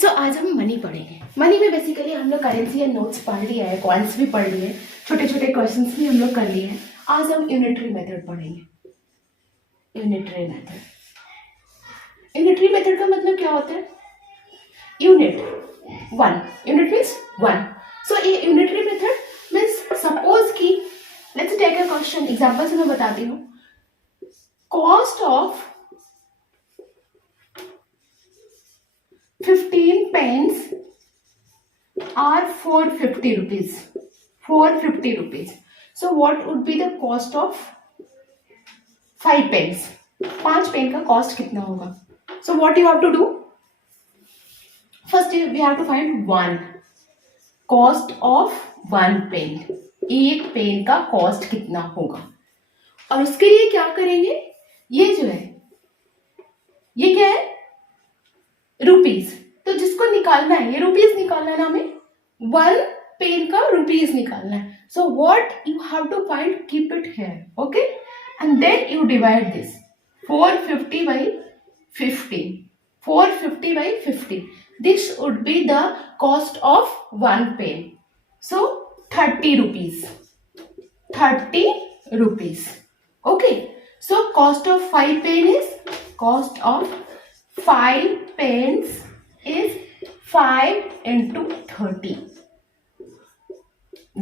सो आज हम मनी पढ़ेंगे। मनी में बेसिकली हम लोग करेंसी एंड नोट्स पढ़ लिया है, कॉइन्स भी पढ़ लिए, छोटे छोटे क्वेश्चंस भी हम लोग कर लिए हैं। आज हम यूनिटरी मेथड पढ़ेंगे। यूनिटरी मेथड, यूनिटरी मेथड का मतलब क्या होता है? Unit one, unit means one. So ये यूनिटरी मेथड मीन्स सपोज कि let's take a question, example से मैं बताती हूँ। Cost of 15 pence are 450 rupees. 450 rupees. So what would be the cost of 5 pence? 5 pen का कॉस्ट कितना होगा? So what you have to do? First we have to find one. Cost of 1 pen. एक pen का cost कितना होगा? और उसके लिए क्या करेंगे? ये जो है, ये क्या है? रुपीज। तो जिसको निकालना है, ये रुपीज निकालना है ना, हमें 1 पेन का रुपीज निकालना है। So what you have to find, keep it here, okay, and then you divide this 450 by 50, 450 by 50. This would be the cost of 1 pen. So 30 rupees, 30 rupees. Okay, so cost of 5 pen is, cost of 5 pence is 5 into 30.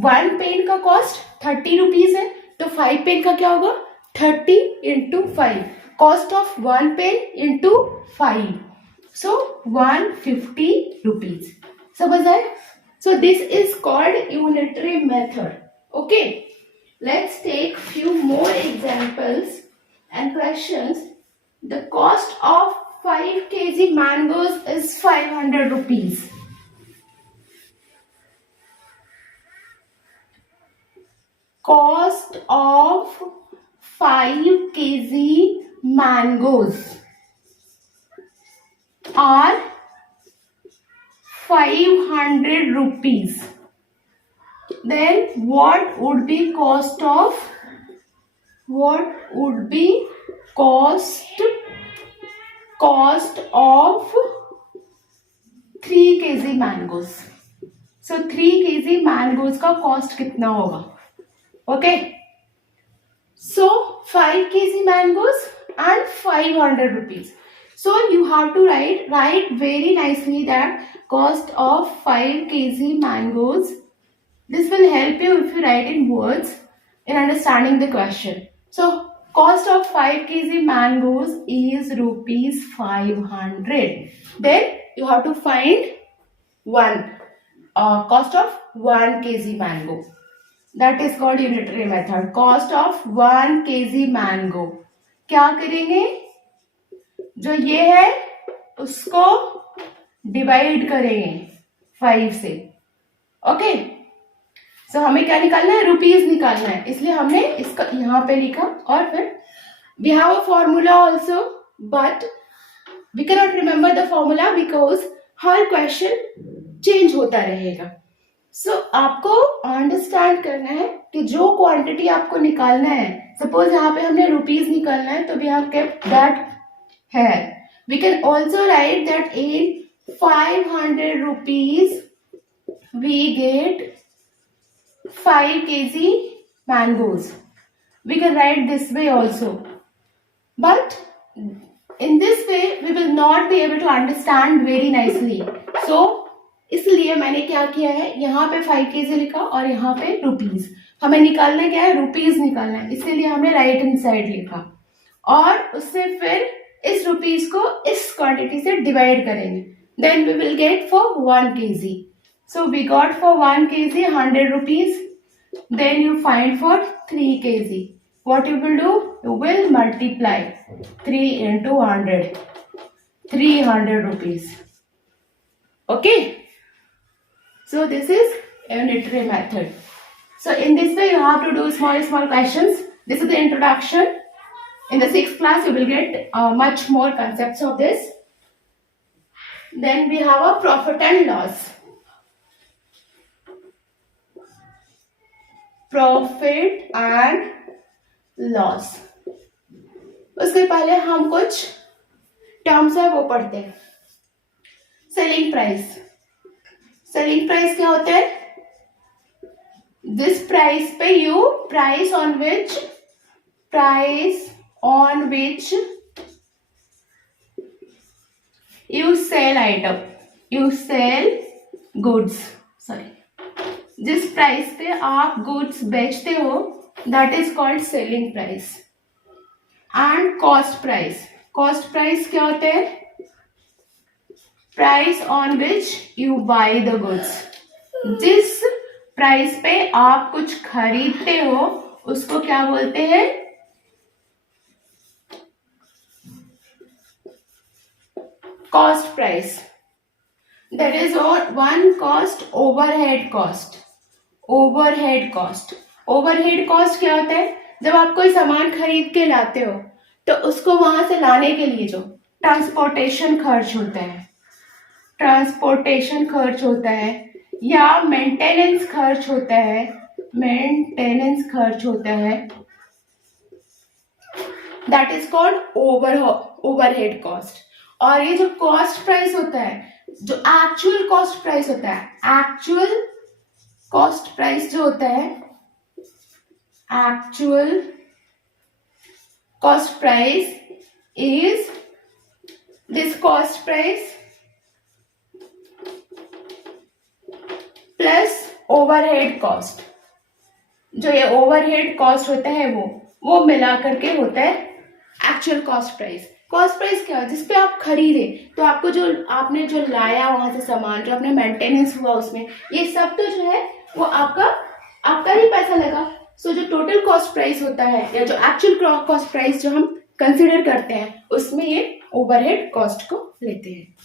1 pen का cost 30 rupees है, तो 5 pen का क्या होगा? 30 into 5. Cost of 1 pen into 5. So 150 rupees. समझ आए? So this is called unitary method. Okay. Let's take few more examples and questions. The cost of 5 kg mangoes is 500 rupees. Cost of 5 kg mangoes are 500 rupees. Then what would be cost of, cost of 3 kg mangoes. So 3 kg mangoes का cost कितना होगा? Okay, so 5 kg mangoes and 500 rupees. So you have to write very nicely that cost of 5 kg mangoes. This will help you if you write in words in understanding the question. So cost of 5 kg mangoes is rupees 500. Then you have to find cost of 1 kg mango. That is called unitary method. Cost of 1 kg mango. क्या करेंगे? जो ये है उसको divide करेंगे 5 से। Okay, सो हमें क्या निकालना है? रुपीज निकालना है, इसलिए हमने इसका यहाँ पे लिखा। और फिर we have a formula also, but we can not remember the formula because हर क्वेश्चन चेंज होता रहेगा। सो आपको अंडरस्टैंड करना है कि जो क्वांटिटी आपको निकालना है, सपोज यहाँ पे हमने रुपीज निकालना है, तो वी हैव केप्ट दैट है। We can also write that in 500 rupees we get 5 kg mangoes. We can write this way also, but in this way we will not be able to understand very nicely. So इसलिए मैंने क्या किया है, यहाँ पे 5 kg लिखा और यहाँ पे रुपीज। हमें निकालना क्या है? रुपीज निकालना है, इसीलिए हमने राइट हैंड साइड लिखा और उससे फिर इस रुपीज को इस क्वांटिटी से डिवाइड करेंगे। Then we will get for 1 kg. So we got for 1 kg 100 rupees. Then you find for 3 kg. What you will do? You will multiply 3 into 100. 300 rupees. Okay. So this is unitary method. So in this way you have to do small questions. This is the introduction. In the 6th class you will get much more concepts of this. Then we have a profit and loss. Profit and loss. उसके पहले हम कुछ terms है वो पढ़ते हैं। Selling price, selling price क्या होता है? दिस प्राइस पे you price on which you sale item, you sell goods, sorry, जिस प्राइस पे आप गुड्स बेचते हो that is called selling price. And cost price, cost price क्या होता है? Price on which you by the goods, जिस प्राइस पे आप कुछ खरीदते हो उसको क्या बोलते हैं? Cost price. There is one cost, overhead cost. overhead cost, overhead cost क्या होता है? जब आप कोई सामान खरीद के लाते हो तो उसको वहां से लाने के लिए जो ट्रांसपोर्टेशन खर्च होता है, ट्रांसपोर्टेशन खर्च होता है या मेंटेनेंस खर्च होता है, मेंटेनेंस खर्च होता है, that is called overhead cost. और ये जो कॉस्ट प्राइस होता है, जो एक्चुअल कॉस्ट प्राइस होता है, एक्चुअल कॉस्ट प्राइस जो होता है, actual cost price is this cost price plus overhead cost. जो ये ओवरहेड कॉस्ट होता है वो मिला करके होता है actual cost price. Cost price क्या है? जिसपे आप खरीदे तो आपको जो आपने जो लाया वहां से सामान, जो आपने मेंटेनेंस हुआ उसमें, ये सब तो जो है वो आपका ही पैसा लगा. सो जो टोटल कॉस्ट प्राइस होता है या जो एक्चुअल कॉस्ट प्राइस जो हम कंसिडर करते हैं उसमें ये ओवरहेड कॉस्ट को लेते हैं.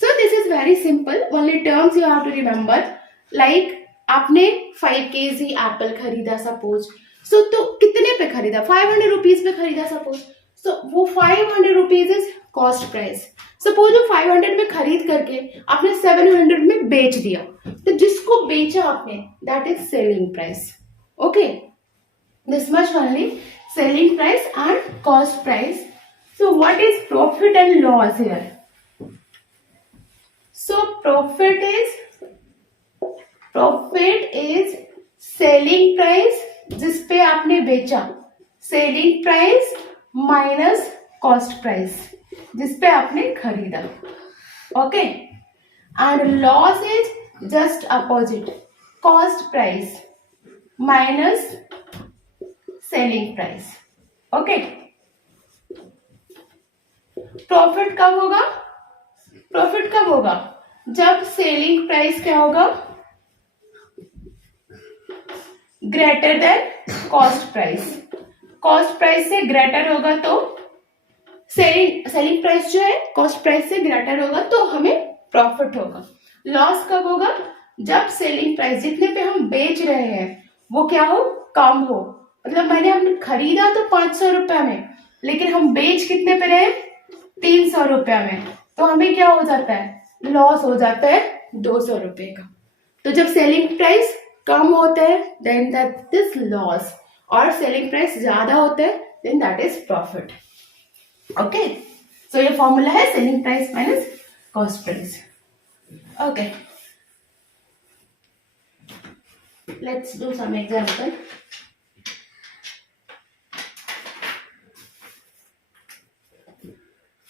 So this is very simple, only terms you have to remember. Like आपने 5 kg एप्पल खरीदा सपोज, सो तो कितने पे खरीदा? 500 रुपीज पे खरीदा सपोज. सो वो 500 rupees is cost price. Suppose वो 500 में खरीद करके आपने 700 में बेच दिया, तो जिसको बेचा आपने that is selling price. Okay, this much only, selling price and cost price. So what is profit and loss here? So profit is selling price जिसपे आपने बेचा, selling price minus cost price जिसपे आपने खरीदा. Okay, and loss is just opposite, cost price minus selling price. Okay, profit कब होगा? Profit कब होगा? जब सेलिंग प्राइस क्या होगा? Greater than cost price. Cost price से ग्रेटर होगा तो सेलिंग प्राइस जो है कॉस्ट प्राइस से ग्रेटर होगा तो हमें प्रॉफिट होगा. लॉस कब होगा? जब सेलिंग प्राइस जितने पे हम बेच रहे हैं वो क्या हो? कम हो. मतलब हमने खरीदा तो 500 रुपया में, लेकिन हम बेच कितने पे रहे? 300 रुपया में. तो हमें क्या हो जाता है? लॉस हो जाता है 200 रुपए का. तो जब सेलिंग प्राइस कम होता है देन दैट इज लॉस, और सेलिंग प्राइस ज्यादा होता है then that is profit. Okay, so ये फॉर्मूला है selling price minus cost price. Okay, let's do some example.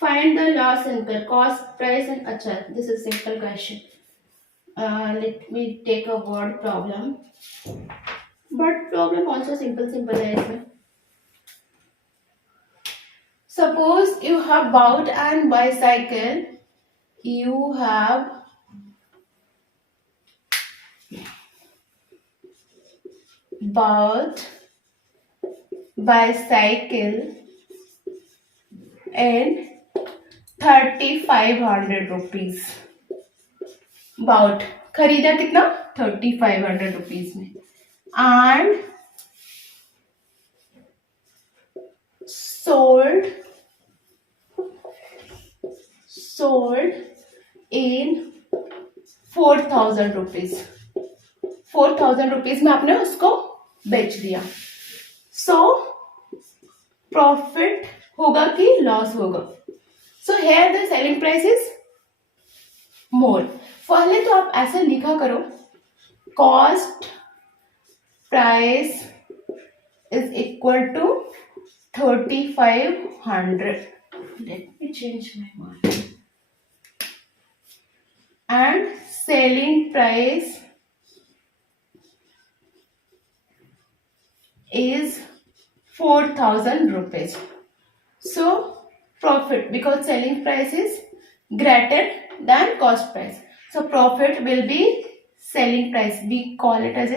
Find the loss incurred, cost, price and अच्छा, this is simple question. Let me take a word problem, but problem also simple है इसमें. Suppose you have bought an bicycle. You have bought bicycle and 3500 rupees. Bought खरीदा कितना? 3500 rupees में. And sold in 4000 rupees. 4000 rupees में आपने उसको बेच दिया. सो प्रॉफिट होगा कि लॉस होगा? So here the selling price is मोर। पहले तो आप ऐसे लिखा करो, cost price is equal to 3500. Let me change my mind. And selling price is 4000 rupees. So profit, because selling price is greater than cost price, so profit will be selling price. We call it as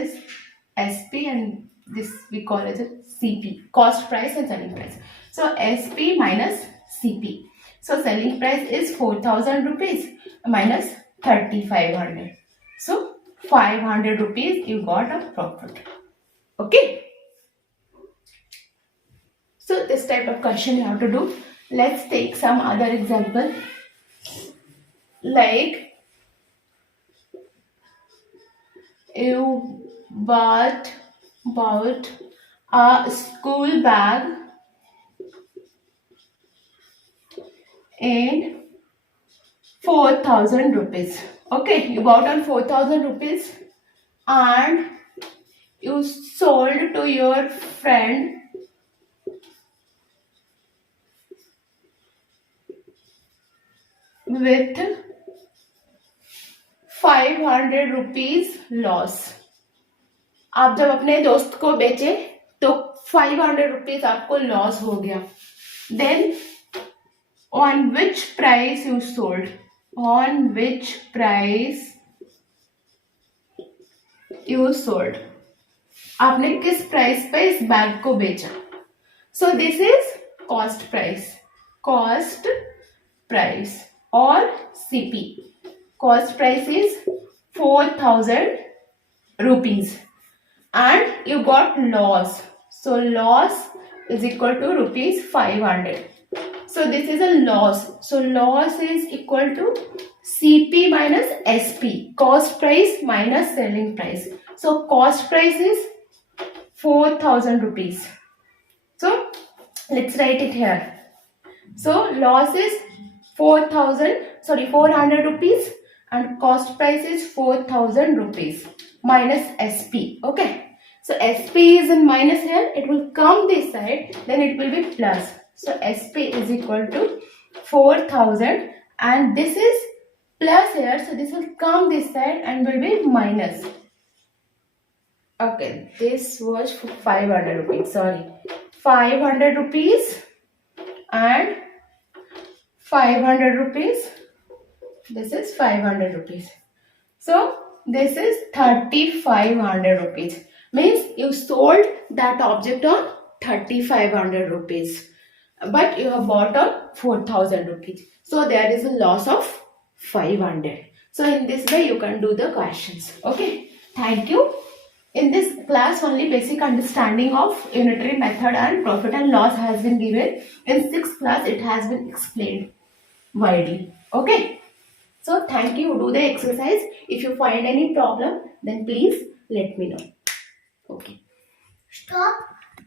SP, and this we call it as CP, cost price and selling price. So SP minus CP. So selling price is 4000 rupees minus 3500. So 500 rupees you got a profit. Okay. So this type of question you have to do. Let's take some other example. Like you bought a school bag in 4000 rupees. Okay, you bought on 4000 rupees and you sold to your friend with 500 rupees loss. आप जब अपने दोस्त को बेचे तो 500 rupees आपको loss हो गया. Then on which price you sold? On which price you sold? आपने किस प्राइस पे इस बैग को बेचा? So this is cost price. Cost price or CP. Cost price is 4000 rupees and you got loss. So loss is equal to rupees 500. So this is a loss. So loss is equal to CP minus SP. Cost price minus selling price. So cost price is 4000 rupees. So let's write it here. So loss is 400 rupees and cost price is 4000 rupees minus SP. Okay. So SP is in minus here. It will come this side. Then it will be plus. So SP is equal to 4000 and this is plus here. So this will come this side and will be minus. Okay. This was 500 rupees. Sorry. 500 rupees and 500 rupees. This is 500 rupees. So this is 3500 rupees. Means you sold that object on 3500 rupees. But you have bought on 4000 rupees. So there is a loss of 500. So in this way you can do the questions. Okay. Thank you. In this class only basic understanding of unitary method and profit and loss has been given. In 6th class it has been explained widely. Okay. So thank you. Do the exercise. If you find any problem then please let me know. Okay. Stop.